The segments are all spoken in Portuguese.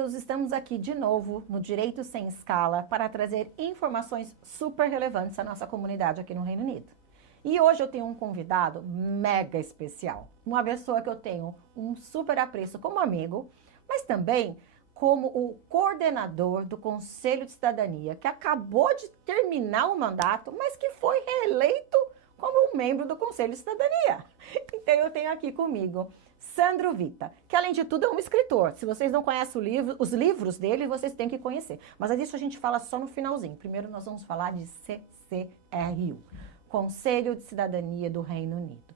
todos, estamos aqui de novo no Direito Sem Escala para trazer informações super relevantes à nossa comunidade aqui no Reino Unido. E hoje eu tenho um convidado mega especial, uma pessoa que eu tenho um super apreço como amigo, mas também como o coordenador do Conselho de Cidadania, que acabou de terminar o mandato, mas que foi reeleito como um membro do Conselho de Cidadania. Então eu tenho aqui comigo Sandro Vita, que além de tudo é um escritor. Se vocês não conhecem os livros dele, vocês têm que conhecer. Mas disso a gente fala só no finalzinho. Primeiro nós vamos falar de CCRU, Conselho de Cidadania do Reino Unido.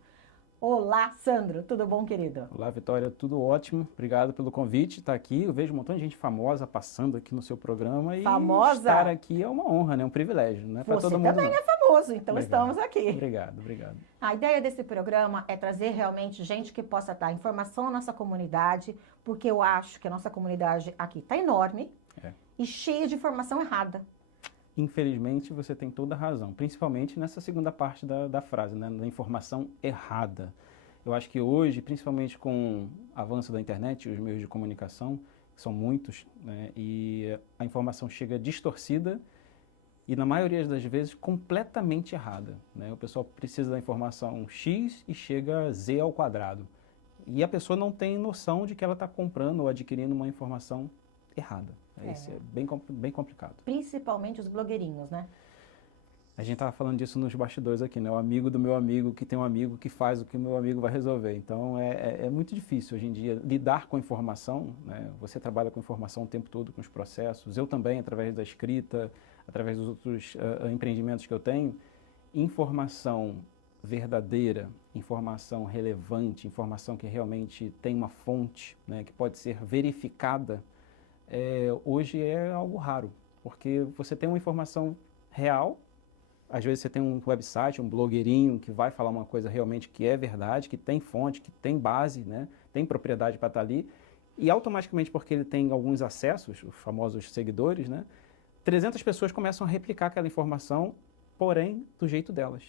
Olá, Sandro, tudo bom, querido? Olá, Vitória, tudo ótimo. Obrigado pelo convite, estar aqui. Eu vejo um montão de gente famosa passando aqui no seu programa. Famosa? E estar aqui é uma honra, né? Um privilégio, né? Para todo mundo. Você também é famoso, então Legal. estamos aqui. Obrigado, obrigado. A ideia desse programa é trazer realmente gente que possa dar informação à nossa comunidade, porque eu acho que a nossa comunidade aqui está enorme e cheia de informação errada. Infelizmente, você tem toda a razão, principalmente nessa segunda parte da frase, né? Da informação errada. Eu acho que hoje, principalmente com o avanço da internet e os meios de comunicação, que são muitos, né? E a informação chega distorcida e, na maioria das vezes, completamente errada, né? O pessoal precisa da informação X e chega a Z ao quadrado. E a pessoa não tem noção de que ela está comprando ou adquirindo uma informação errada. Isso é bem complicado. Principalmente os blogueirinhos, né? A gente estava falando disso nos bastidores aqui, né? O amigo do meu amigo que tem um amigo que faz o que o meu amigo vai resolver. Então, é muito difícil hoje em dia lidar com informação, né? Você trabalha com informação o tempo todo, com os processos. Eu também, através da escrita, através dos outros empreendimentos que eu tenho. Informação verdadeira, informação relevante, informação que realmente tem uma fonte, né? Que pode ser verificada, hoje é algo raro. Porque você tem uma informação real. Às vezes você tem um website, um blogueirinho que vai falar uma coisa realmente que é verdade, que tem fonte, que tem base, né? Tem propriedade para estar ali, e automaticamente, porque ele tem alguns acessos, os famosos seguidores, né? 300 pessoas começam a replicar aquela informação, porém do jeito delas.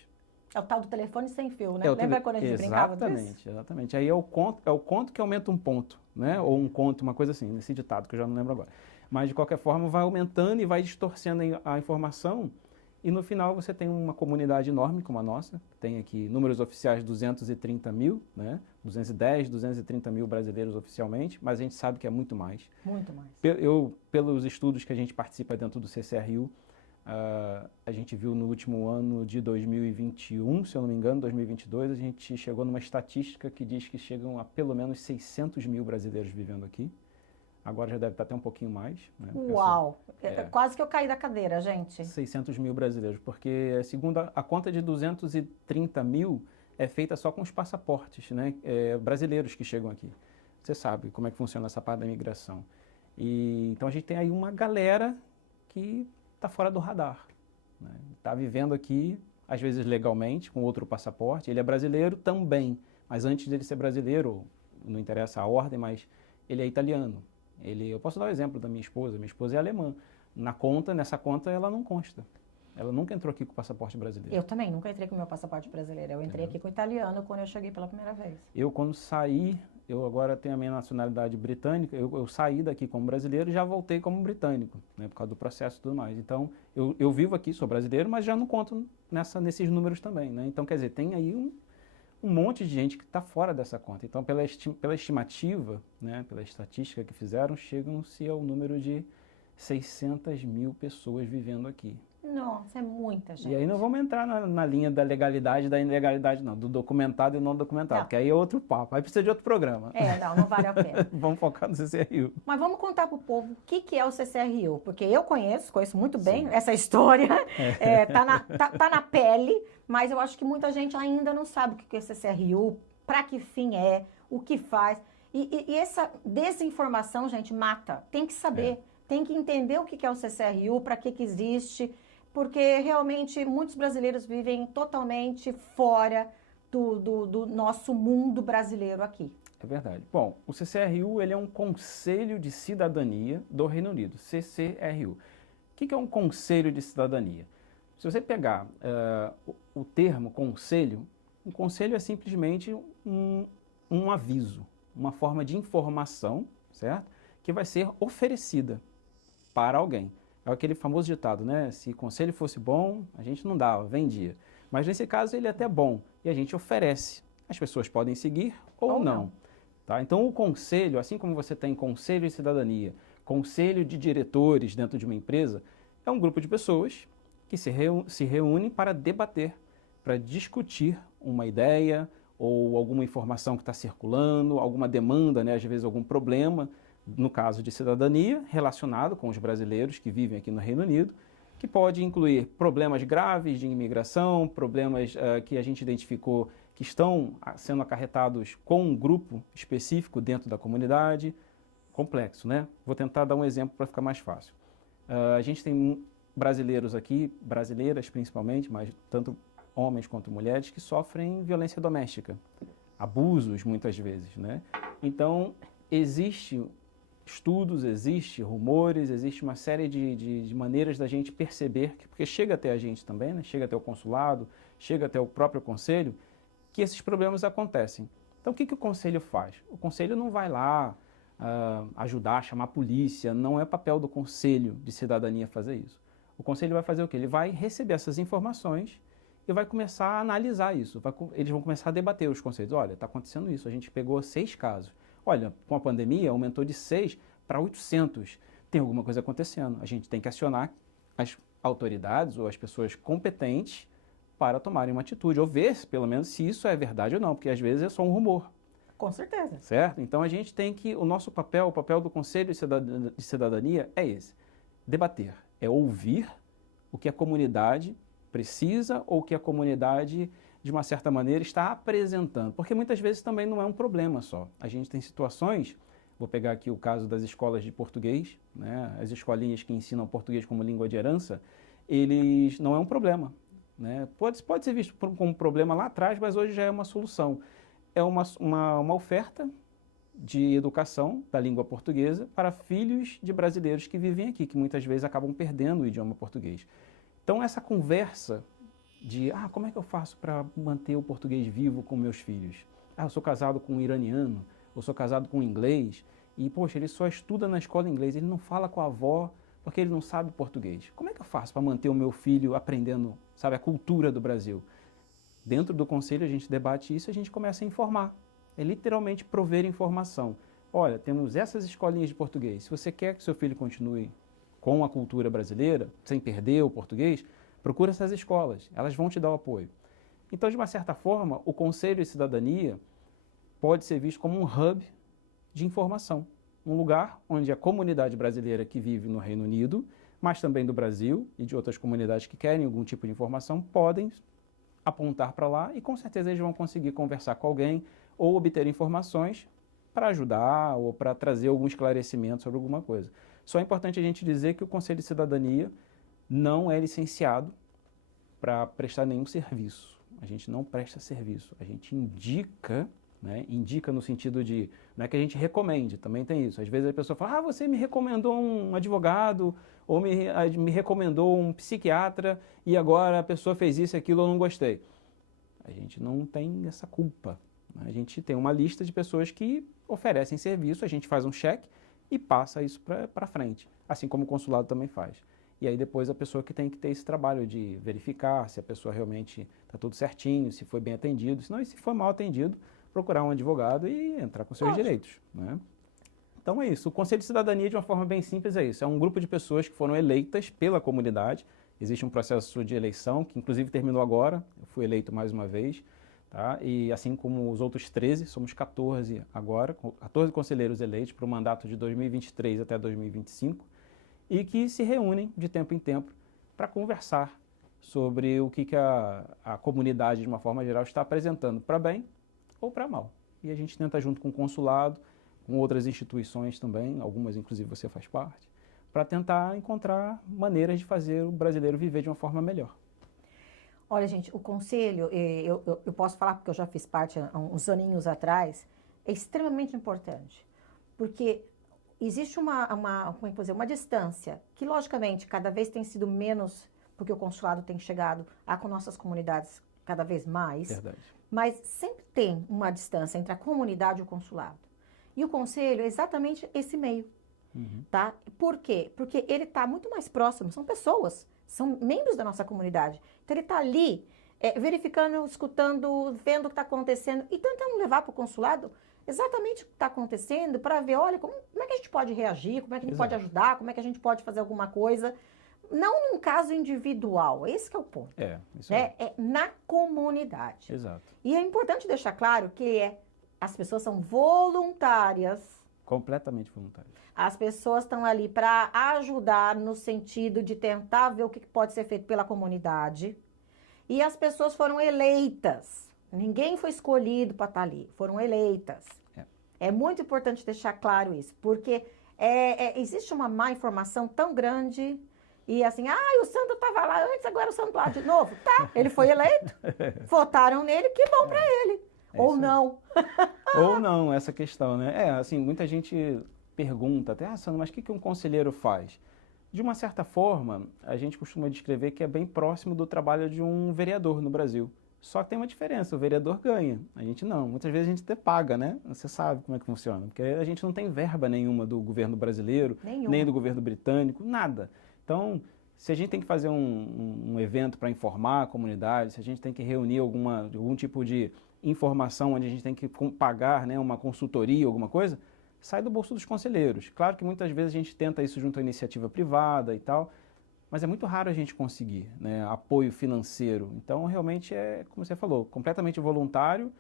É o tal do telefone sem fio, né? Lembra quando a gente brincava disso? Exatamente. Aí é o conto que aumenta um ponto, né? Ou um conto, uma coisa assim, nesse ditado que eu já não lembro agora. Mas de qualquer forma vai aumentando e vai distorcendo a informação. E no final você tem uma comunidade enorme como a nossa, tem aqui números oficiais 230 mil, né? 210, 230 mil brasileiros oficialmente, mas a gente sabe que é muito mais. Muito mais. Pelos estudos que a gente participa dentro do CCRU, a gente viu no último ano de 2021, se eu não me engano, 2022, a gente chegou numa estatística que diz que chegam a pelo menos 600 mil brasileiros vivendo aqui. Agora já deve estar até um pouquinho mais. Né? Uau! Quase que eu caí da cadeira, gente. 600 mil brasileiros, porque segundo a conta de 230 mil é feita só com os passaportes, né? Brasileiros que chegam aqui. Você sabe como é que funciona essa parte da imigração. Então a gente tem aí uma galera que está fora do radar. Né? Está vivendo aqui, às vezes legalmente, com outro passaporte. Ele é brasileiro também, mas antes dele ser brasileiro, não interessa a ordem, mas ele é italiano. Eu posso dar o exemplo da minha esposa é alemã. Nessa conta ela não consta. Ela nunca entrou aqui com o passaporte brasileiro. Eu também, nunca entrei com o meu passaporte brasileiro. Eu entrei aqui com o italiano quando eu cheguei pela primeira vez. Eu quando saí, eu agora tenho a minha nacionalidade britânica, eu saí daqui como brasileiro e já voltei como britânico, né, por causa do processo e tudo mais. Então, eu vivo aqui, sou brasileiro, mas já não conto nesses números também, né? Então, quer dizer, tem aí um monte de gente que está fora dessa conta. Então, pela estimativa, né, pela estatística que fizeram, chegam-se ao número de 600 mil pessoas vivendo aqui. Nossa, é muita gente. E aí não vamos entrar na linha da legalidade e da ilegalidade, não, do documentado e não documentado, porque aí é outro papo, aí precisa de outro programa. Não vale a pena. Vamos focar no CCRU. Mas vamos contar para o povo o que é o CCRU, porque eu conheço muito bem essa história, tá na pele, mas eu acho que muita gente ainda não sabe o que é CCRU, para que fim é, o que faz. E essa desinformação, gente, mata. Tem que saber, tem que entender o que é o CCRU, para que existe, porque realmente muitos brasileiros vivem totalmente fora do nosso mundo brasileiro aqui. É verdade. Bom, o CCRU ele é um Conselho de Cidadania do Reino Unido, CCRU. O que é um Conselho de Cidadania? Se você pegar o termo conselho, um conselho é simplesmente um aviso, uma forma de informação, certo? que vai ser oferecida para alguém. É aquele famoso ditado, né? Se conselho fosse bom, a gente não dava, vendia. Mas nesse caso ele é até bom e a gente oferece. As pessoas podem seguir ou não. Tá? Então o conselho, assim como você tem conselho de cidadania, conselho de diretores dentro de uma empresa, é um grupo de pessoas que se reúnem para debater, para discutir uma ideia ou alguma informação que está circulando, alguma demanda, né? Às vezes algum problema, no caso de cidadania, relacionado com os brasileiros que vivem aqui no Reino Unido, que pode incluir problemas graves de imigração, problemas que a gente identificou que estão sendo acarretados com um grupo específico dentro da comunidade. Complexo, né? Vou tentar dar um exemplo para ficar mais fácil. A gente tem brasileiros aqui, brasileiras principalmente, mas tanto homens quanto mulheres, que sofrem violência doméstica, abusos muitas vezes, né? Então, existe estudos, existe rumores, existe uma série de maneiras da gente perceber, porque chega até a gente também, né? Chega até o consulado, chega até o próprio conselho, que esses problemas acontecem. Então, o que o conselho faz? O conselho não vai lá ajudar, chamar a polícia, não é papel do conselho de cidadania fazer isso. O conselho vai fazer o quê? Ele vai receber essas informações e vai começar a analisar isso. Eles vão começar a debater os conselhos. Olha, está acontecendo isso, a gente pegou 6 casos. Olha, com a pandemia aumentou de 6 para 800. Tem alguma coisa acontecendo. A gente tem que acionar as autoridades ou as pessoas competentes para tomarem uma atitude, ou ver, pelo menos, se isso é verdade ou não, porque às vezes é só um rumor. Com certeza. Certo? Então a gente tem que, o nosso papel, o papel do Conselho de Cidadania é esse, debater, é ouvir o que a comunidade precisa ou o que a comunidade, de uma certa maneira, está apresentando. Porque muitas vezes também não é um problema só. A gente tem situações, vou pegar aqui o caso das escolas de português, né? As escolinhas que ensinam português como língua de herança, eles não é um problema. Né? Pode ser visto como um problema lá atrás, mas hoje já é uma solução. É uma oferta de educação da língua portuguesa para filhos de brasileiros que vivem aqui, que muitas vezes acabam perdendo o idioma português. Então essa conversa de, como é que eu faço para manter o português vivo com meus filhos? Eu sou casado com um iraniano, eu sou casado com um inglês, e poxa, ele só estuda na escola inglês, ele não fala com a avó porque ele não sabe português. Como é que eu faço para manter o meu filho aprendendo, sabe, a cultura do Brasil? Dentro do conselho a gente debate isso e a gente começa a informar. É literalmente prover informação. Olha, temos essas escolinhas de português. Se você quer que seu filho continue com a cultura brasileira, sem perder o português, procura essas escolas. Elas vão te dar o apoio. Então, de uma certa forma, o Conselho de Cidadania pode ser visto como um hub de informação. Um lugar onde a comunidade brasileira que vive no Reino Unido, mas também do Brasil e de outras comunidades que querem algum tipo de informação, podem apontar para lá e com certeza eles vão conseguir conversar com alguém ou obter informações para ajudar ou para trazer algum esclarecimento sobre alguma coisa. Só é importante a gente dizer que o Conselho de Cidadania não é licenciado para prestar nenhum serviço. A gente não presta serviço, a gente indica, né? Indica no sentido de, não é que a gente recomende, também tem isso. Às vezes a pessoa fala, você me recomendou um advogado ou me recomendou um psiquiatra e agora a pessoa fez isso e aquilo, eu não gostei. A gente não tem essa culpa. A gente tem uma lista de pessoas que oferecem serviço, a gente faz um cheque e passa isso para frente, assim como o consulado também faz. E aí depois a pessoa que tem que ter esse trabalho de verificar se a pessoa realmente está tudo certinho, se foi bem atendido, senão, e se foi mal atendido, procurar um advogado e entrar com seus direitos. Né? Então é isso. O Conselho de Cidadania, de uma forma bem simples, é isso. É um grupo de pessoas que foram eleitas pela comunidade. Existe um processo de eleição, que inclusive terminou agora. Eu fui eleito mais uma vez. Tá? E assim como os outros 13, somos 14 agora, 14 conselheiros eleitos para o mandato de 2023 até 2025, e que se reúnem de tempo em tempo para conversar sobre o que a comunidade, de uma forma geral, está apresentando para bem ou para mal. E a gente tenta, junto com o consulado, com outras instituições também, algumas inclusive você faz parte, para tentar encontrar maneiras de fazer o brasileiro viver de uma forma melhor. Olha, gente, o conselho, eu posso falar porque eu já fiz parte há uns aninhos atrás, é extremamente importante, porque existe como é que dizer, uma distância que, logicamente, cada vez tem sido menos, porque o consulado tem chegado com nossas comunidades cada vez mais. Verdade. Mas sempre tem uma distância entre a comunidade e o consulado. E o conselho é exatamente esse meio. tá? Por quê? Porque ele está muito mais próximo, são pessoas, são membros da nossa comunidade. Então ele está ali, verificando, escutando, vendo o que está acontecendo e tentando levar para o consulado exatamente o que está acontecendo para ver, olha, como é que a gente pode reagir, como é que a gente pode ajudar, como é que a gente pode fazer alguma coisa. Não num caso individual, esse que é o ponto. Isso aí. É na comunidade. Exato. E é importante deixar claro que as pessoas são voluntárias. Completamente voluntário. As pessoas estão ali para ajudar no sentido de tentar ver o que pode ser feito pela comunidade. E as pessoas foram eleitas. Ninguém foi escolhido para estar ali, foram eleitas. É muito importante deixar claro isso, porque existe uma má informação tão grande. E assim, o Sandro estava lá antes, agora o Sandro lá de novo. Tá, ele foi eleito, votaram nele, que bom para ele. Ou não. Ou não, essa questão, né? Assim, muita gente pergunta até, Sandro, mas o que um conselheiro faz? De uma certa forma, a gente costuma descrever que é bem próximo do trabalho de um vereador no Brasil. Só que tem uma diferença, o vereador ganha, a gente não. Muitas vezes a gente até paga, né? Você sabe como é que funciona, porque a gente não tem verba nenhuma do governo brasileiro, nem do governo britânico, nada. Então, se a gente tem que fazer um evento para informar a comunidade, se a gente tem que reunir algum tipo de informação onde a gente tem que pagar, né, uma consultoria, alguma coisa, sai do bolso dos conselheiros. Claro que muitas vezes a gente tenta isso junto à iniciativa privada e tal, mas é muito raro a gente conseguir, né, apoio financeiro. Então, realmente como você falou, completamente voluntário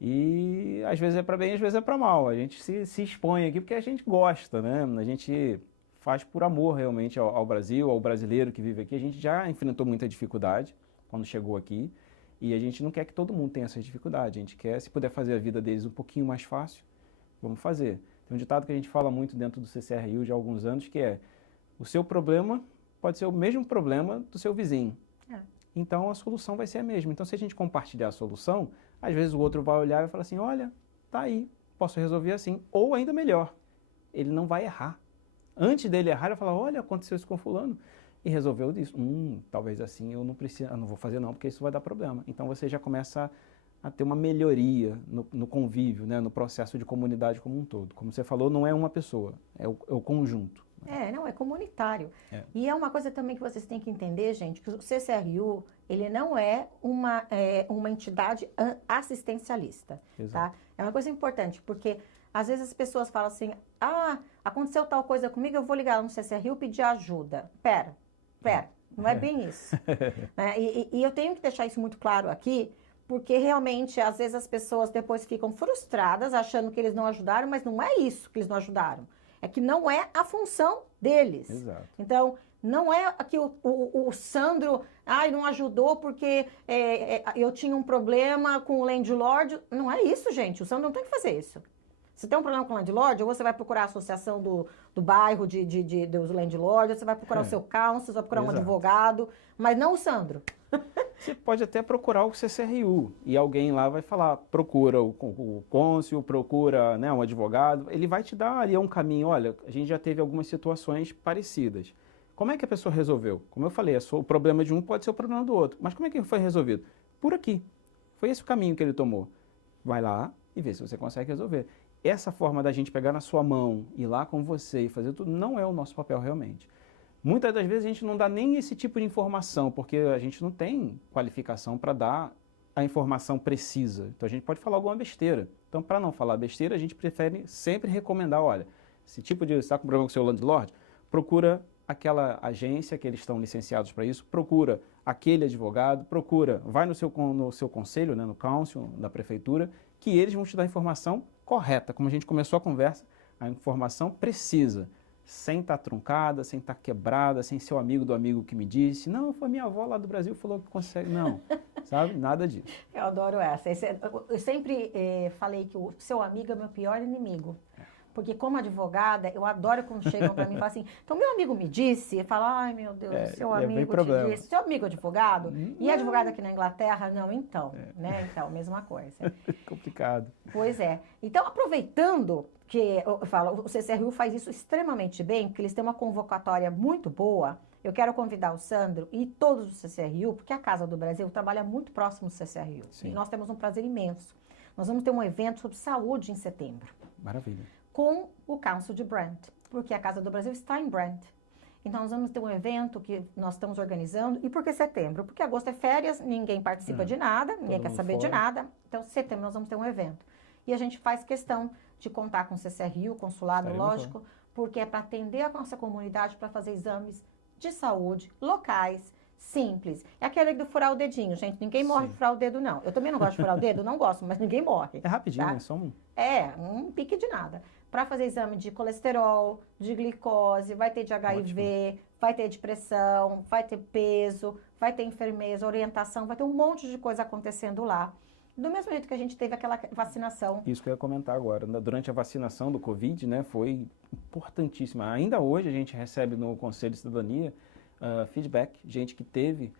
e às vezes é para bem, às vezes é para mal. A gente se expõe aqui porque a gente gosta, né? A gente faz por amor realmente ao Brasil, ao brasileiro que vive aqui. A gente já enfrentou muita dificuldade quando chegou aqui e a gente não quer que todo mundo tenha essa dificuldade. A gente quer, se puder fazer a vida deles um pouquinho mais fácil, vamos fazer. Tem um ditado que a gente fala muito dentro do CCRU de há alguns anos, que é: o seu problema pode ser o mesmo problema do seu vizinho. Então a solução vai ser a mesma. Então se a gente compartilhar a solução, às vezes o outro vai olhar e vai falar assim, olha, tá aí, posso resolver assim. Ou ainda melhor, ele não vai errar. Antes dele errar, ele vai falar, olha, aconteceu isso com fulano. E resolveu isso. Talvez assim eu não vou fazer não, porque isso vai dar problema. Então você já começa a ter uma melhoria no convívio, né, no processo de comunidade como um todo. Como você falou, não é uma pessoa, é o conjunto. É comunitário. E é uma coisa também que vocês têm que entender, gente, que o CCRU, ele não é uma entidade assistencialista, tá? É uma coisa importante, porque às vezes as pessoas falam assim, aconteceu tal coisa comigo, eu vou ligar no CCRU e pedir ajuda. Pera, não é bem isso. E eu tenho que deixar isso muito claro aqui, porque realmente, às vezes as pessoas depois ficam frustradas, achando que eles não ajudaram, mas não é isso que eles não ajudaram. É que não é a função deles. Exato. Então, não é que o Sandro, não ajudou porque eu tinha um problema com o landlord. Não é isso, gente. O Sandro não tem que fazer isso. Se tem um problema com o landlord, ou você vai procurar a associação do bairro dos landlords, ou você vai procurar o seu counsel, você vai procurar um advogado, mas não o Sandro. Você pode até procurar o CCRU e alguém lá vai falar, procura o cônsul, procura, né, um advogado, ele vai te dar ali um caminho, olha, a gente já teve algumas situações parecidas. Como é que a pessoa resolveu? Como eu falei, o problema de um pode ser o problema do outro, mas como é que foi resolvido? Por aqui. Foi esse o caminho que ele tomou. Vai lá e vê se você consegue resolver. Essa forma da gente pegar na sua mão, ir lá com você e fazer tudo, não é o nosso papel realmente. Muitas das vezes a gente não dá nem esse tipo de informação, porque a gente não tem qualificação para dar a informação precisa. Então a gente pode falar alguma besteira. Então, para não falar besteira, a gente prefere sempre recomendar, olha, esse tipo de, você está com problema com o seu landlord, procura aquela agência que eles estão licenciados para isso, procura aquele advogado, vai no seu conselho, né, no council da prefeitura, que eles vão te dar a informação correta. Como a gente começou a conversa, a informação precisa. Sem estar truncada, sem estar quebrada, sem ser o amigo do amigo que me disse, não, foi minha avó lá do Brasil que falou que consegue. Não, sabe? Nada disso. Eu adoro essa. Eu sempre falei que o seu amigo é meu pior inimigo. Porque como advogada, eu adoro quando chegam para mim e falam assim, então meu amigo me disse, fala, ai meu Deus, seu amigo te disse, seu amigo advogado? E advogado aqui na Inglaterra? Não, então, né? Então, mesma coisa. Complicado. Pois é. Então, aproveitando que eu falo, o CCRU faz isso extremamente bem, porque eles têm uma convocatória muito boa, eu quero convidar o Sandro e todos do CCRU, porque a Casa do Brasil trabalha muito próximo do CCRU. Sim. E nós temos um prazer imenso. Nós vamos ter um evento sobre saúde em setembro. Maravilha. Com o Council de Brent. Porque a Casa do Brasil está em Brent. Então, nós vamos ter um evento que nós estamos organizando. E por que setembro? Porque agosto é férias, ninguém participa de nada, ninguém quer saber de nada. Então, setembro nós vamos ter um evento. E a gente faz questão de contar com o CCRU, consulado, lógico, porque é para atender a nossa comunidade, para fazer exames de saúde locais, simples. É aquele do furar o dedinho, gente. Ninguém morre de furar o dedo, não. Eu também não gosto de furar o dedo, não gosto, mas ninguém morre. É rapidinho, tá? é só um... É, um pique de nada. Para fazer exame de colesterol, de glicose, vai ter de HIV, ótimo, vai ter de pressão, vai ter peso, vai ter enfermeza, orientação, vai ter um monte de coisa acontecendo lá. Do mesmo jeito que a gente teve aquela vacinação. Isso que eu ia comentar agora. Durante a vacinação do Covid, né, foi importantíssima. Ainda hoje a gente recebe no Conselho de Cidadania feedback, gente que teve,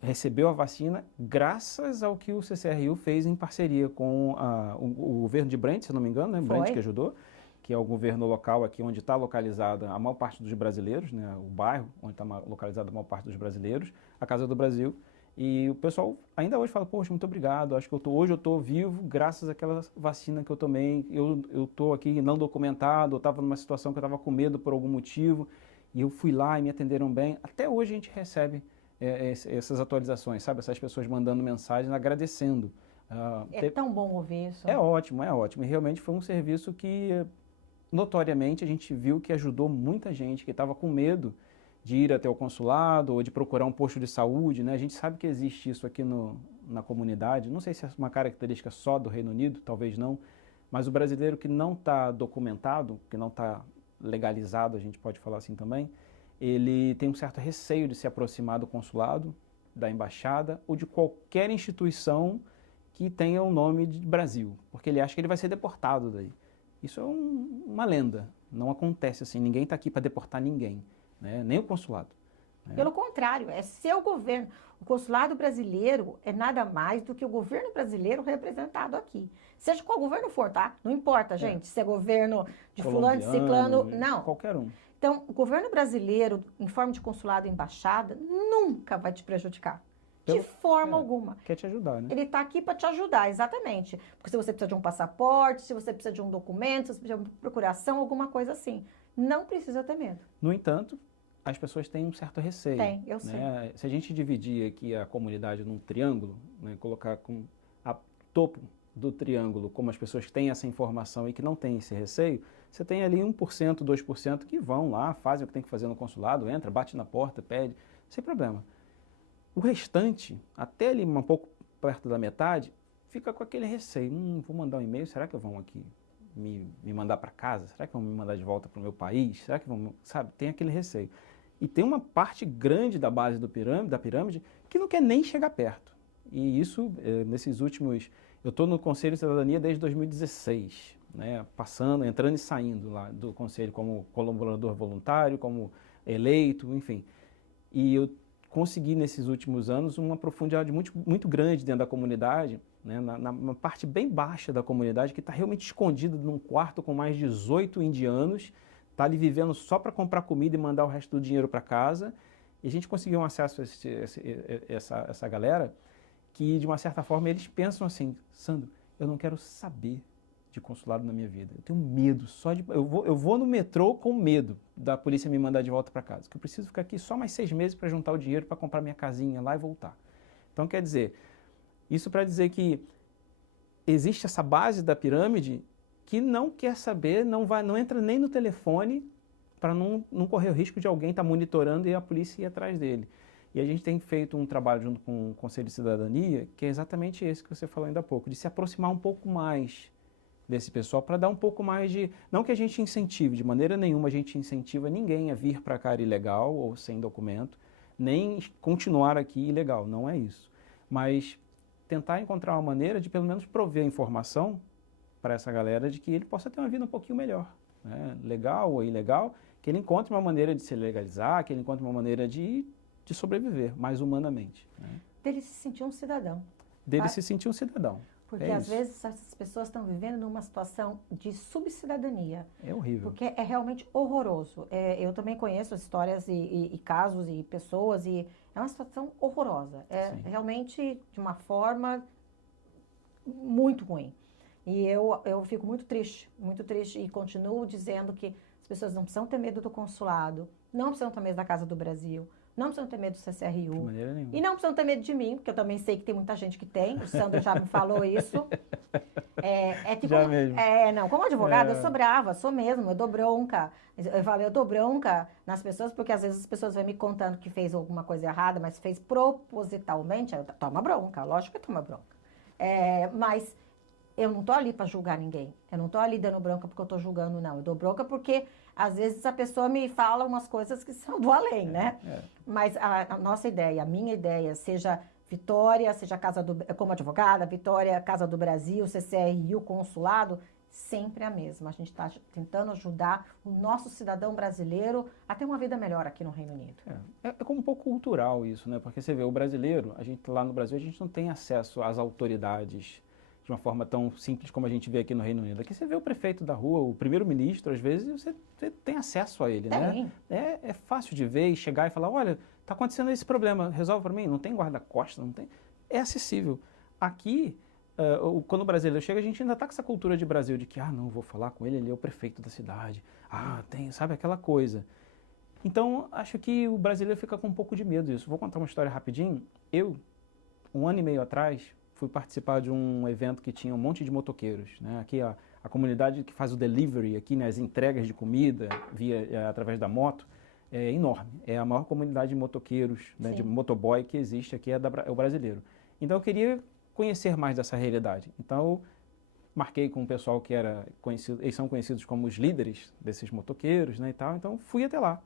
recebeu a vacina graças ao que o CCRU fez em parceria com o governo de Brent, se não me engano, né? Brent que ajudou, que é o governo local aqui onde está localizada a maior parte dos brasileiros, né? O bairro onde está localizada a maior parte dos brasileiros, a Casa do Brasil. E o pessoal ainda hoje fala, poxa, muito obrigado, acho que hoje eu estou vivo graças àquela vacina que eu tomei, eu estou aqui não documentado, eu estava numa situação que eu estava com medo por algum motivo, e eu fui lá e me atenderam bem. Até hoje a gente recebe essas atualizações, sabe? Essas pessoas mandando mensagens, agradecendo. É tão bom ouvir isso. É ótimo, é ótimo. E realmente foi um serviço que, notoriamente, a gente viu que ajudou muita gente que estava com medo de ir até o consulado ou de procurar um posto de saúde, né? A gente sabe que existe isso aqui na comunidade. Não sei se é uma característica só do Reino Unido, talvez não, mas o brasileiro que não está documentado, que não está legalizado, a gente pode falar assim também, ele tem um certo receio de se aproximar do consulado, da embaixada ou de qualquer instituição que tenha o nome de Brasil, porque ele acha que ele vai ser deportado daí. Isso é uma lenda, não acontece assim, ninguém está aqui para deportar ninguém. Né? Nem o consulado. Né? Pelo contrário, é seu governo. O consulado brasileiro é nada mais do que o governo brasileiro representado aqui. Seja qual governo for, tá? Não importa, gente, se é governo de fulano, de ciclano, não. Qualquer um. Então, o governo brasileiro, em forma de consulado e embaixada, nunca vai te prejudicar. De forma alguma. Quer te ajudar, né? Ele está aqui para te ajudar, exatamente. Porque se você precisa de um passaporte, se você precisa de um documento, se você precisa de uma procuração, alguma coisa assim. Não precisa ter medo. No entanto, as pessoas têm um certo receio. Tem, eu sei. Né? Se a gente dividir aqui a comunidade num triângulo, né, colocar com a topo do triângulo como as pessoas que têm essa informação e que não têm esse receio, você tem ali 1%, 2% que vão lá, fazem o que tem que fazer no consulado, entra, bate na porta, pede, sem problema. O restante, até ali um pouco perto da metade, fica com aquele receio. Vou mandar um e-mail, será que vão aqui me mandar para casa? Será que vão me mandar de volta para o meu país? Será que vão, sabe, tem aquele receio. E tem uma parte grande da base da pirâmide que não quer nem chegar perto. E isso, nesses últimos... Eu estou no Conselho de Cidadania desde 2016, né, passando, entrando e saindo lá do Conselho como colaborador voluntário, como eleito, enfim. E eu consegui, nesses últimos anos, uma profundidade muito, muito grande dentro da comunidade, né, na parte bem baixa da comunidade, que está realmente escondida num quarto com mais de 18 indianos, está ali vivendo só para comprar comida e mandar o resto do dinheiro para casa. E a gente conseguiu um acesso a essa galera que, de uma certa forma, eles pensam assim, Sandro, eu não quero saber de consulado na minha vida. Eu tenho medo só de... Eu vou no metrô com medo da polícia me mandar de volta para casa, que eu preciso ficar aqui só mais 6 meses para juntar o dinheiro para comprar minha casinha lá e voltar. Então, quer dizer, isso para dizer que existe essa base da pirâmide que não quer saber, não entra nem no telefone para não correr o risco de alguém estar monitorando e a polícia ir atrás dele. E a gente tem feito um trabalho junto com o Conselho de Cidadania, que é exatamente esse que você falou ainda há pouco, de se aproximar um pouco mais desse pessoal para dar um pouco mais de... Não que a gente incentive, de maneira nenhuma a gente incentiva ninguém a vir para cá ilegal ou sem documento, nem continuar aqui ilegal, não é isso. Mas tentar encontrar uma maneira de pelo menos prover a informação para essa galera de que ele possa ter uma vida um pouquinho melhor, né? Legal ou ilegal, que ele encontre uma maneira de se legalizar, que ele encontre uma maneira de sobreviver mais humanamente. Né? Dele se sentir um cidadão. Dele se sentir um cidadão. Porque às vezes essas pessoas estão vivendo numa situação de subcidadania. É horrível. Porque é realmente horroroso. Eu também conheço histórias e casos e pessoas e é uma situação horrorosa. É realmente de uma forma muito ruim. E eu fico muito triste e continuo dizendo que as pessoas não precisam ter medo do consulado, não precisam ter medo da Casa do Brasil, não precisam ter medo do De CCRU. maneira nenhuma. E não precisam ter medo de mim, porque eu também sei que tem muita gente que tem. O Sandro já me falou isso. Já mesmo. Não, como advogada, eu sou brava, sou mesmo, eu dou bronca. Eu dou bronca nas pessoas, porque às vezes as pessoas vêm me contando que fez alguma coisa errada, mas fez propositalmente, aí toma bronca, lógico que toma bronca. Mas eu não tô ali para julgar ninguém. Eu não tô ali dando bronca porque eu tô julgando, não. Eu dou bronca porque às vezes a pessoa me fala umas coisas que são do além, né? Mas a nossa ideia, a minha ideia, seja Vitória, seja como advogada, Vitória, Casa do Brasil, CCRU, Consulado, sempre a mesma. A gente está tentando ajudar o nosso cidadão brasileiro a ter uma vida melhor aqui no Reino Unido. É como um pouco cultural isso, né? Porque você vê, o brasileiro, a gente lá no Brasil, a gente não tem acesso às autoridades de uma forma tão simples como a gente vê aqui no Reino Unido. Aqui você vê o prefeito da rua, o primeiro-ministro, às vezes você tem acesso a ele, né? É fácil de ver e chegar e falar, olha, está acontecendo esse problema, resolve para mim. Não tem guarda-costas, não tem... É acessível. Aqui, quando o brasileiro chega, a gente ainda está com essa cultura de Brasil, de que, não, vou falar com ele, ele é o prefeito da cidade. Tem, sabe, aquela coisa. Então, acho que o brasileiro fica com um pouco de medo disso. Vou contar uma história rapidinho. Eu, 1 ano e meio atrás, fui participar de um evento que tinha um monte de motoqueiros, né? Aqui a comunidade que faz o delivery, aqui, né, as entregas de comida através da moto, é enorme. É a maior comunidade de motoqueiros, né, de motoboy que existe aqui, é o brasileiro. Então eu queria conhecer mais dessa realidade. Então eu marquei com um pessoal que era conhecido, eles são conhecidos como os líderes desses motoqueiros, né, e tal. Então fui até lá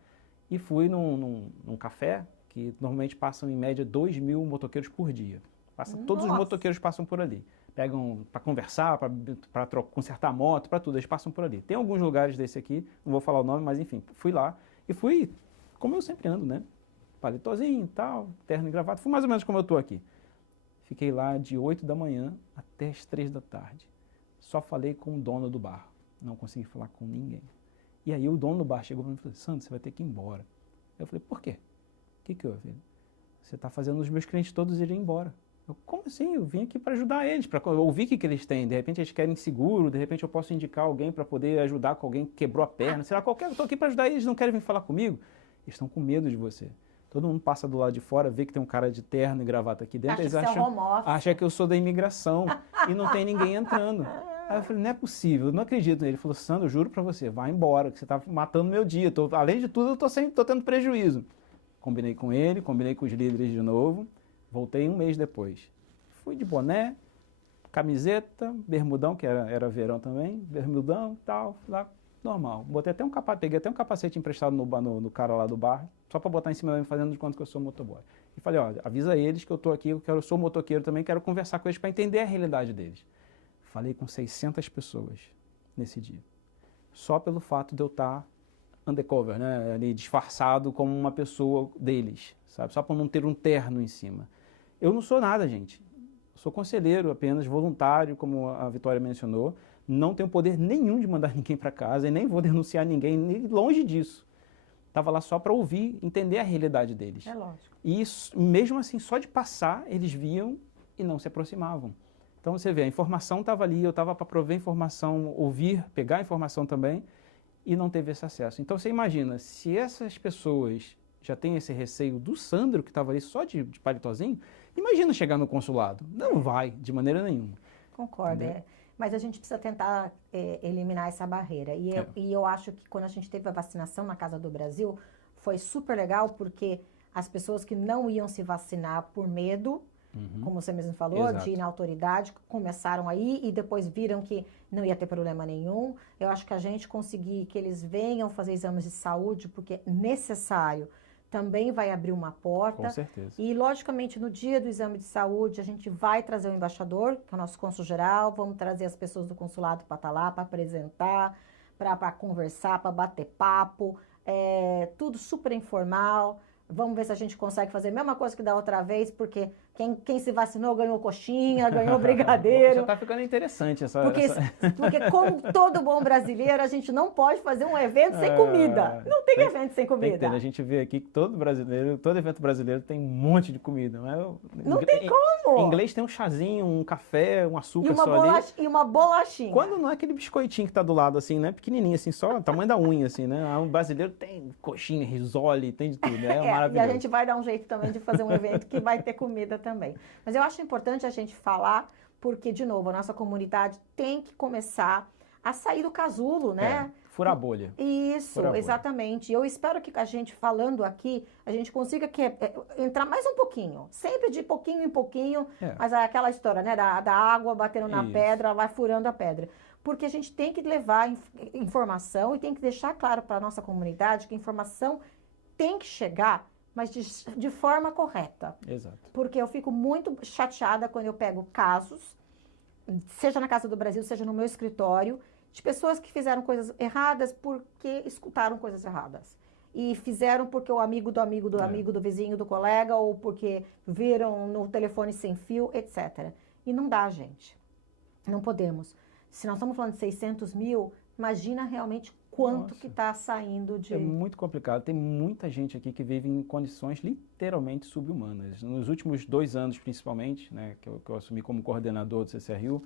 e fui num café que normalmente passam em média 2.000 motoqueiros por dia. Todos os motoqueiros passam por ali. Pegam para conversar, para consertar a moto, para tudo, eles passam por ali. Tem alguns lugares desse aqui, não vou falar o nome, mas enfim, fui lá e fui, como eu sempre ando, né? Paletozinho e tal, terno e gravata, fui mais ou menos como eu estou aqui. Fiquei lá de 8 da manhã até as 3 da tarde. Só falei com o dono do bar, não consegui falar com ninguém. E aí o dono do bar chegou para mim e falou, Sandro, você vai ter que ir embora. Eu falei, por quê? O que houve? Você está fazendo os meus clientes todos irem embora. Como assim? Eu vim aqui para ajudar eles, para ouvir o que eles têm. De repente eles querem seguro, de repente eu posso indicar alguém para poder ajudar com alguém que quebrou a perna, sei lá, eu estou aqui para ajudar eles, não querem vir falar comigo. Eles estão com medo de você. Todo mundo passa do lado de fora, vê que tem um cara de terno e gravata aqui dentro, eles acham que eu sou da imigração e não tem ninguém entrando. Aí eu falei, não é possível, eu não acredito nele. Ele falou, Sandro, eu juro para você, vai embora, que você está matando meu dia. Além de tudo, eu estou tendo prejuízo. Combinei com ele, combinei com os líderes de novo. Voltei 1 mês depois. Fui de boné, camiseta, bermudão, que era verão também, bermudão e tal, lá, normal. Peguei até um capacete emprestado no cara lá do bar, só para botar em cima da mim, fazendo de conta que eu sou motoboy. E falei, avisa eles que eu estou aqui, eu sou motoqueiro também, quero conversar com eles para entender a realidade deles. Falei com 600 pessoas nesse dia. Só pelo fato de eu estar undercover, né, ali disfarçado como uma pessoa deles, sabe? Só para não ter um terno em cima. Eu não sou nada, gente. Eu sou conselheiro apenas, voluntário, como a Vitória mencionou. Não tenho poder nenhum de mandar ninguém para casa e nem vou denunciar ninguém, nem longe disso. Estava lá só para ouvir, entender a realidade deles. É lógico. E isso, mesmo assim, só de passar, eles viam e não se aproximavam. Então você vê, a informação estava ali, eu estava para prover informação, ouvir, pegar a informação também, e não teve esse acesso. Então você imagina, se essas pessoas já têm esse receio do Sandro, que estava ali só de palitozinho, imagina chegar no consulado. Não vai, de maneira nenhuma. Concordo, mas a gente precisa tentar eliminar essa barreira. E eu acho que quando a gente teve a vacinação na Casa do Brasil, foi super legal, porque as pessoas que não iam se vacinar por medo, como você mesmo falou, de ir na autoridade, começaram aí e depois viram que não ia ter problema nenhum. Eu acho que a gente conseguir que eles venham fazer exames de saúde, porque é necessário, também vai abrir uma porta. Com certeza. E, logicamente, no dia do exame de saúde, a gente vai trazer o embaixador, que é o nosso cônsul-geral, vamos trazer as pessoas do consulado para estar lá, para apresentar, para conversar, para bater papo, tudo super informal. Vamos ver se a gente consegue fazer a mesma coisa que da outra vez, porque Quem se vacinou ganhou coxinha, ganhou brigadeiro. Já está ficando interessante essa... Porque como todo bom brasileiro, a gente não pode fazer um evento sem comida. Não tem evento sem comida. A gente vê aqui que todo evento brasileiro tem um monte de comida. Não tem como. Em inglês tem um chazinho, um café, um açúcar e uma bolachinha. Quando não é aquele biscoitinho que tá do lado, assim, né? Pequenininho, assim, só o tamanho da unha, assim, né? O brasileiro tem coxinha, risole, tem de tudo, né? Maravilhoso. E a gente vai dar um jeito também de fazer um evento que vai ter comida também. Mas eu acho importante a gente falar, porque, de novo, a nossa comunidade tem que começar a sair do casulo, né? Furar a bolha. Isso, Furar a bolha. Exatamente. Eu espero que a gente, falando aqui, a gente consiga entrar mais um pouquinho. Sempre de pouquinho em pouquinho, mas aquela história, né? Da água batendo na pedra, vai furando a pedra. Porque a gente tem que levar informação e tem que deixar claro para a nossa comunidade que a informação tem que chegar, mas de forma correta. Exato. Porque eu fico muito chateada quando eu pego casos, seja na Casa do Brasil, seja no meu escritório, de pessoas que fizeram coisas erradas porque escutaram coisas erradas. E fizeram porque o amigo do amigo do amigo, do vizinho, do colega, ou porque viram no telefone sem fio, etc. E não dá, gente. Não podemos. Se nós estamos falando de 600 mil, imagina realmente quanto que está saindo de... É muito complicado. Tem muita gente aqui que vive em condições literalmente subhumanas. Nos últimos 2 anos, principalmente, né, que eu assumi como coordenador do CCRU,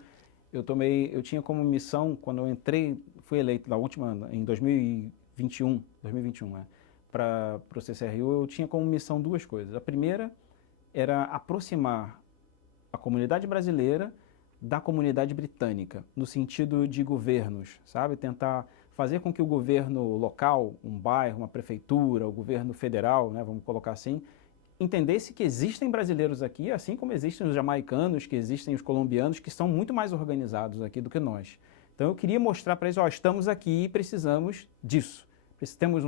eu tinha como missão, quando eu entrei, fui eleito em 2021, para o CCRU, eu tinha como missão 2 coisas. A primeira era aproximar a comunidade brasileira da comunidade britânica, no sentido de governos, sabe? Tentar fazer com que o governo local, um bairro, uma prefeitura, o governo federal, né, vamos colocar assim, entendesse que existem brasileiros aqui, assim como existem os jamaicanos, que existem os colombianos, que são muito mais organizados aqui do que nós. Então eu queria mostrar para eles, estamos aqui e precisamos disso. Temos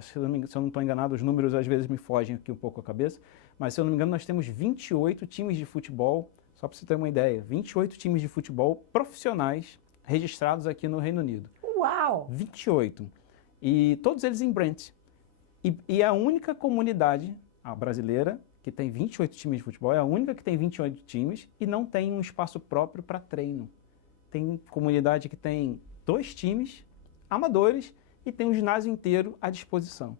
se eu não estou enganado, os números às vezes me fogem aqui um pouco a cabeça, mas se eu não me engano nós temos 28 times de futebol, só para você ter uma ideia, 28 times de futebol profissionais registrados aqui no Reino Unido. Uau! 28. E todos eles em Brent. E a única comunidade brasileira que tem 28 times de futebol, é a única que tem 28 times e não tem um espaço próprio para treino. Tem comunidade que tem 2 times amadores e tem um ginásio inteiro à disposição.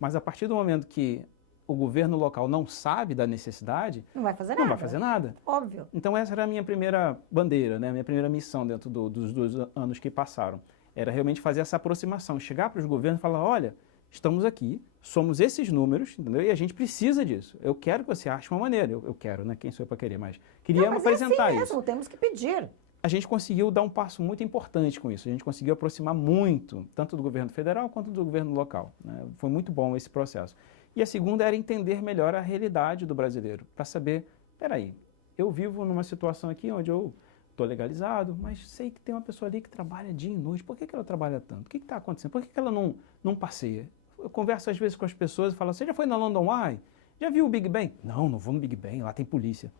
Mas a partir do momento que o governo local não sabe da necessidade, não vai fazer nada. Não vai fazer nada. Óbvio. Então essa era a minha primeira bandeira, né? A minha primeira missão dentro dos 2 anos que passaram. Era realmente fazer essa aproximação, chegar para os governos e falar, olha, estamos aqui, somos esses números, entendeu? E a gente precisa disso. Eu quero que você ache uma maneira. Eu quero, né? Quem sou eu para querer, mas queria apresentar assim isso. Mesmo, temos que pedir. A gente conseguiu dar um passo muito importante com isso. A gente conseguiu aproximar muito, tanto do governo federal quanto do governo local, né? Foi muito bom esse processo. E a segunda era entender melhor a realidade do brasileiro, para saber, peraí, eu vivo numa situação aqui onde eu estou legalizado, mas sei que tem uma pessoa ali que trabalha dia e noite, por que ela trabalha tanto? O que está acontecendo? Por que ela não passeia? Eu converso às vezes com as pessoas e falo, você já foi na London Eye? Já viu o Big Ben? Não vou no Big Ben, lá tem polícia.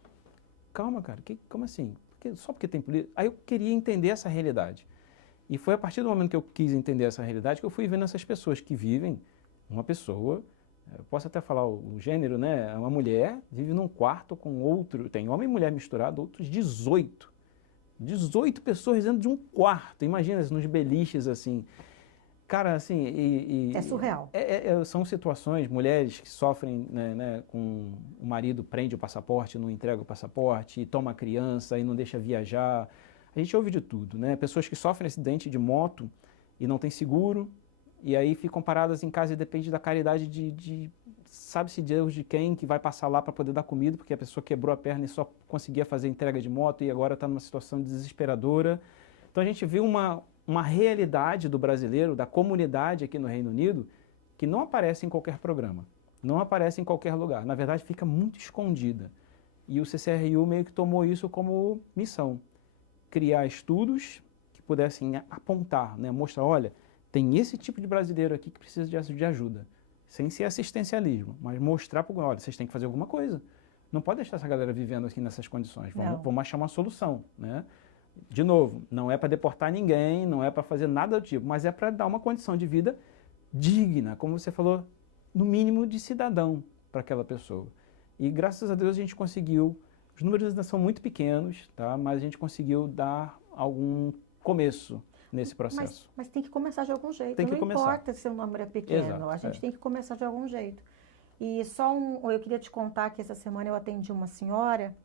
Calma, cara, como assim? Só porque tem polícia? Aí eu queria entender essa realidade. E foi a partir do momento que eu quis entender essa realidade que eu fui vendo essas pessoas que vivem, uma pessoa, eu posso até falar o gênero, né? Uma mulher vive num quarto com outro, tem homem e mulher misturado, outros 18. 18 pessoas dentro de um quarto, imagina, nos beliches assim. Cara, assim... é surreal. São situações, mulheres que sofrem, né, com o marido prende o passaporte, não entrega o passaporte, e toma a criança e não deixa viajar. A gente ouve de tudo, né? Pessoas que sofrem acidente de moto e não tem seguro, e aí ficam paradas em casa e depende da caridade de sabe-se Deus de quem que vai passar lá para poder dar comida, porque a pessoa quebrou a perna e só conseguia fazer entrega de moto e agora está numa situação desesperadora. Então a gente viu uma realidade do brasileiro, da comunidade aqui no Reino Unido, que não aparece em qualquer programa, não aparece em qualquer lugar. Na verdade, fica muito escondida. E o CCRU meio que tomou isso como missão. Criar estudos que pudessem apontar, né, mostrar, olha, tem esse tipo de brasileiro aqui que precisa de ajuda. Sem ser assistencialismo, mas mostrar para olha, vocês têm que fazer alguma coisa. Não pode deixar essa galera vivendo aqui nessas condições. Vamos achar uma solução, né? De novo, não é para deportar ninguém, não é para fazer nada do tipo, mas é para dar uma condição de vida digna, como você falou, no mínimo de cidadão para aquela pessoa. E graças a Deus a gente conseguiu, os números ainda são muito pequenos, tá? Mas a gente conseguiu dar algum começo nesse processo. Mas tem que começar de algum jeito. Tem que Não começar. importa se o número é pequeno, Exato, a gente tem que começar de algum jeito. E eu queria te contar que essa semana eu atendi uma senhora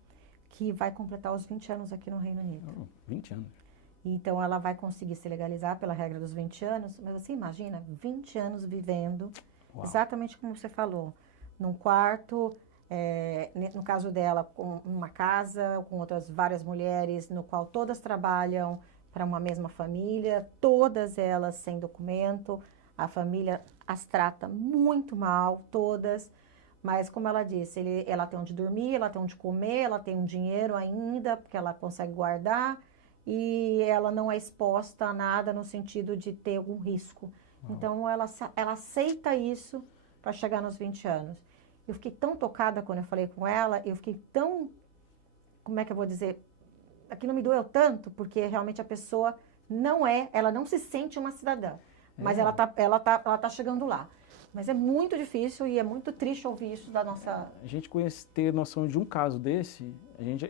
que vai completar os 20 anos aqui no Reino Unido. 20 anos. Então ela vai conseguir se legalizar pela regra dos 20 anos, mas você imagina 20 anos vivendo, Uau. exatamente como você falou, num quarto, no caso dela, com uma casa, com outras várias mulheres, no qual todas trabalham para uma mesma família, todas elas sem documento, a família as trata muito mal, todas, mas como ela disse, ela tem onde dormir, ela tem onde comer, ela tem um dinheiro ainda, porque ela consegue guardar, e ela não é exposta a nada no sentido de ter algum risco. Então, ela aceita isso para chegar nos 20 anos. Eu fiquei tão tocada quando eu falei com ela, eu fiquei tão, como é que eu vou dizer, aquilo me doeu tanto, porque realmente a pessoa ela não se sente uma cidadã, mas ela tá chegando lá. Mas é muito difícil e é muito triste ouvir isso da nossa... A gente ter noção de um caso desse,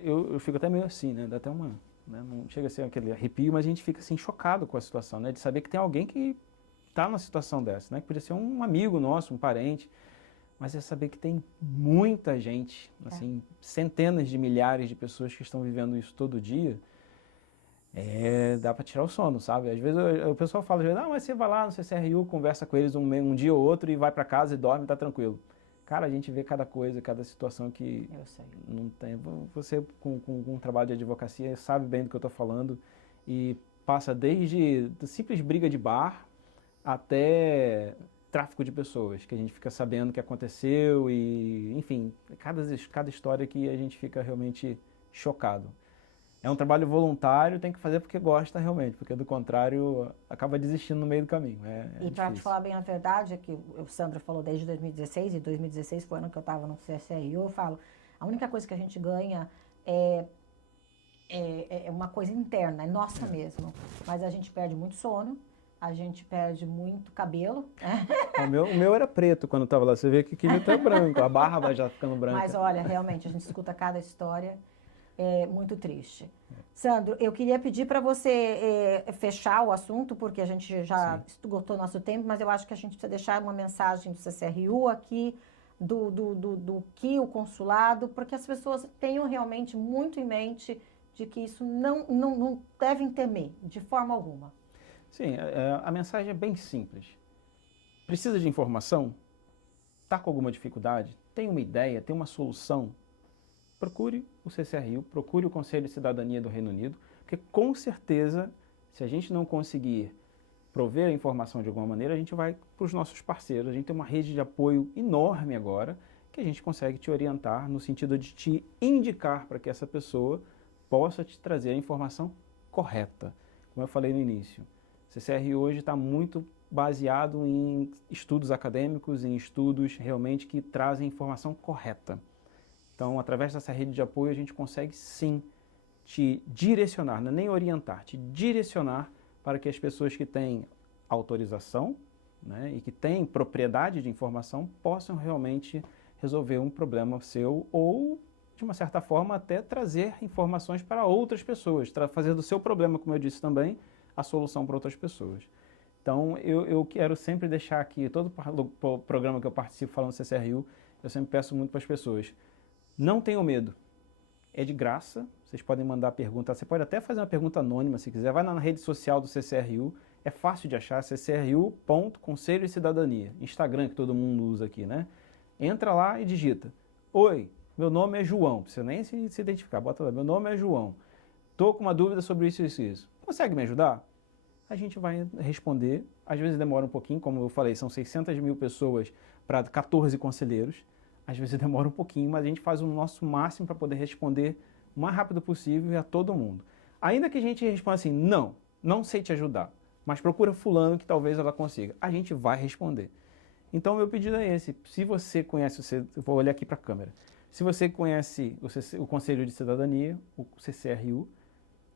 eu fico até meio assim, né? Dá até uma... Né? Não chega a ser aquele arrepio, mas a gente fica assim chocado com a situação, né? De saber que tem alguém que está numa situação dessa, né? Que podia ser um amigo nosso, um parente, mas é saber que tem muita gente, assim, centenas de milhares de pessoas que estão vivendo isso todo dia. Dá para tirar o sono, sabe? Às vezes o pessoal fala, mas você vai lá no CCRU, conversa com eles um dia ou outro e vai para casa e dorme, tá tranquilo. Cara, a gente vê cada coisa, cada situação que não tem. Você com um trabalho de advocacia sabe bem do que eu estou falando e passa desde simples briga de bar até tráfico de pessoas, que a gente fica sabendo que aconteceu e, enfim, cada história que a gente fica realmente chocado. É um trabalho voluntário, tem que fazer porque gosta realmente, porque do contrário acaba desistindo no meio do caminho. E para te falar bem a verdade, é que o Sandro falou desde 2016, e 2016 foi o ano que eu estava no CSRU, eu falo, a única coisa que a gente ganha é uma coisa interna, é nossa mesmo. Mas a gente perde muito sono, a gente perde muito cabelo. O meu era preto quando estava lá, você vê que aquele tá branco, a barba já ficando branca. Mas olha, realmente, a gente escuta cada história. É muito triste. Sandro, eu queria pedir para você fechar o assunto, porque a gente já esgotou nosso tempo, mas eu acho que a gente precisa deixar uma mensagem do CCRU aqui, do que o consulado, porque as pessoas tenham realmente muito em mente de que isso não devem temer, de forma alguma. Sim, a mensagem é bem simples. Precisa de informação? Está com alguma dificuldade? Tem uma ideia? Tem uma solução? Procure o CCRU, procure o Conselho de Cidadania do Reino Unido, porque com certeza, se a gente não conseguir prover a informação de alguma maneira, a gente vai para os nossos parceiros. A gente tem uma rede de apoio enorme agora, que a gente consegue te orientar no sentido de te indicar para que essa pessoa possa te trazer a informação correta. Como eu falei no início, o CCRU hoje está muito baseado em estudos acadêmicos, em estudos realmente que trazem informação correta. Então, através dessa rede de apoio, a gente consegue sim te direcionar, não é nem orientar, te direcionar para que as pessoas que têm autorização, né, e que têm propriedade de informação possam realmente resolver um problema seu ou, de uma certa forma, até trazer informações para outras pessoas, fazer do seu problema, como eu disse também, a solução para outras pessoas. Então, eu quero sempre deixar aqui, todo o programa que eu participo falando do CCRU, eu sempre peço muito para as pessoas, não tenham medo, é de graça, vocês podem mandar pergunta, você pode até fazer uma pergunta anônima se quiser, vai na rede social do CCRU, é fácil de achar, ccru.conselho de cidadania, Instagram que todo mundo usa aqui, né? Entra lá e digita, oi, meu nome é João, não precisa nem se identificar, bota lá, meu nome é João, estou com uma dúvida sobre isso, consegue me ajudar? A gente vai responder, às vezes demora um pouquinho, como eu falei, são 600 mil pessoas para 14 conselheiros, às vezes demora um pouquinho, mas a gente faz o nosso máximo para poder responder o mais rápido possível e a todo mundo. Ainda que a gente responda assim, não sei te ajudar, mas procura fulano que talvez ela consiga. A gente vai responder. Então, meu pedido é esse. Se você conhece, eu vou olhar aqui para a câmera. Se você conhece o Conselho de Cidadania, o CCRU,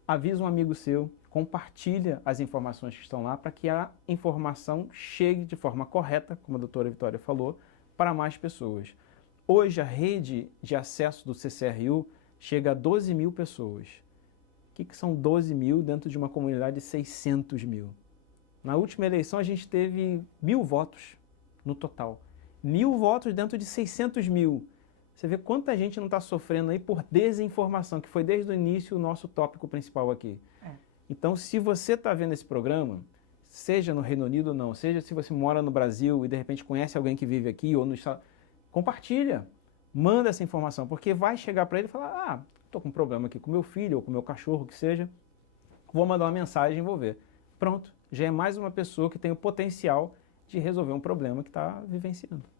avisa um amigo seu, compartilha as informações que estão lá para que a informação chegue de forma correta, como a doutora Vitória falou, para mais pessoas. Hoje a rede de acesso do CCRU chega a 12 mil pessoas. O que são 12 mil dentro de uma comunidade de 600 mil? Na última eleição a gente teve 1.000 votos no total. 1.000 votos dentro de 600 mil. Você vê quanta gente não está sofrendo aí por desinformação, que foi desde o início o nosso tópico principal aqui. Então, se você está vendo esse programa, seja no Reino Unido ou não, seja se você mora no Brasil e de repente conhece alguém que vive aqui ou no estado, compartilha, manda essa informação, porque vai chegar para ele e falar, estou com um problema aqui com meu filho ou com meu cachorro, que seja, vou mandar uma mensagem e vou ver. Pronto, já é mais uma pessoa que tem o potencial de resolver um problema que está vivenciando.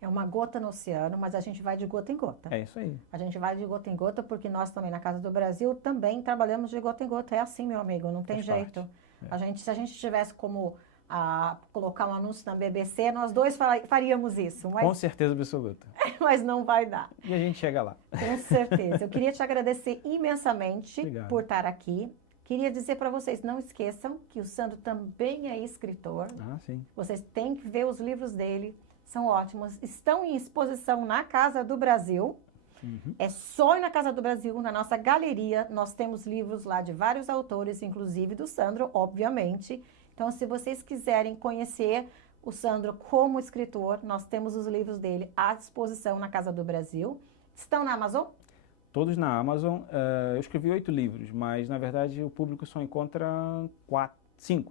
É uma gota no oceano, mas a gente vai de gota em gota. É isso aí. A gente vai de gota em gota porque nós também na Casa do Brasil também trabalhamos de gota em gota. É assim, meu amigo, não tem jeito. Se a gente tivesse como colocar um anúncio na BBC, nós dois faríamos isso. Mas, com certeza absoluta. Mas não vai dar. E a gente chega lá. Com certeza. Eu queria te agradecer imensamente por estar aqui. Queria dizer para vocês, não esqueçam que o Sandro também é escritor. Sim. Vocês têm que ver os livros dele. São ótimos, estão em exposição na Casa do Brasil. É só ir na Casa do Brasil, na nossa galeria. Nós temos livros lá de vários autores, inclusive do Sandro, obviamente. Então, se vocês quiserem conhecer o Sandro como escritor, nós temos os livros dele à disposição na Casa do Brasil. Estão na Amazon? Todos na Amazon. Eu escrevi 8 livros, mas na verdade o público só encontra 5.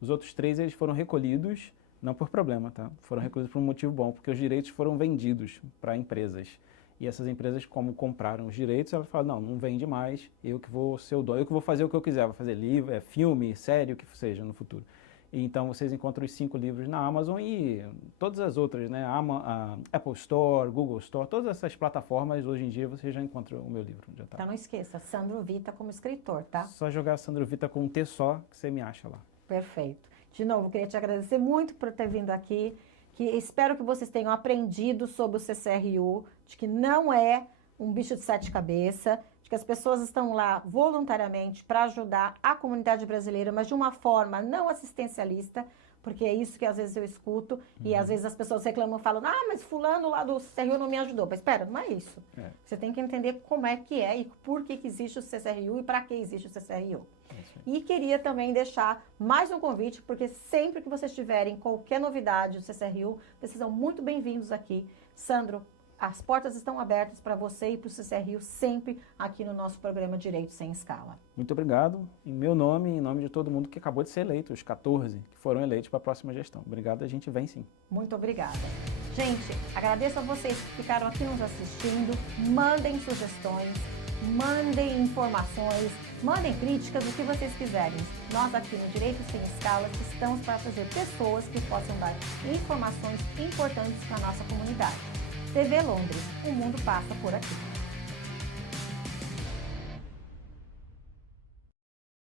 Os outros 3 eles foram recolhidos. Não por problema, tá? Foram recolhidos por um motivo bom, porque os direitos foram vendidos para empresas. E essas empresas, como compraram os direitos, elas falaram, não vende mais, eu que vou ser o dono, eu que vou fazer o que eu quiser, vou fazer livro, filme, série, o que seja no futuro. E então vocês encontram os 5 livros na Amazon e todas as outras, né? A Apple Store, Google Store, todas essas plataformas, hoje em dia você já encontra o meu livro. Já tá. Então não esqueça, Sandro Vita como escritor, tá? Só jogar Sandro Vita com um T só, que você me acha lá. Perfeito. De novo, queria te agradecer muito por ter vindo aqui, que espero que vocês tenham aprendido sobre o CCRU, de que não é um bicho de 7 cabeças, de que as pessoas estão lá voluntariamente para ajudar a comunidade brasileira, mas de uma forma não assistencialista, porque é isso que às vezes eu escuto, e às vezes as pessoas reclamam e falam, mas fulano lá do CCRU não me ajudou. Mas espera, não é isso. Você tem que entender como é que é e por que existe o CCRU e para que existe o CCRU. E queria também deixar mais um convite, porque sempre que vocês tiverem qualquer novidade do CCRU, vocês são muito bem-vindos aqui. Sandro, as portas estão abertas para você e para o CCRU sempre aqui no nosso programa Direito Sem Escala. Muito obrigado. Em meu nome e em nome de todo mundo que acabou de ser eleito, os 14 que foram eleitos para a próxima gestão. Obrigado, a gente vem sim. Muito obrigada. Gente, agradeço a vocês que ficaram aqui nos assistindo. Mandem sugestões, mandem informações, mandem críticas, o que vocês quiserem. Nós aqui no Direito Sem Escala estamos para trazer pessoas que possam dar informações importantes para a nossa comunidade. TV Londres, o mundo passa por aqui.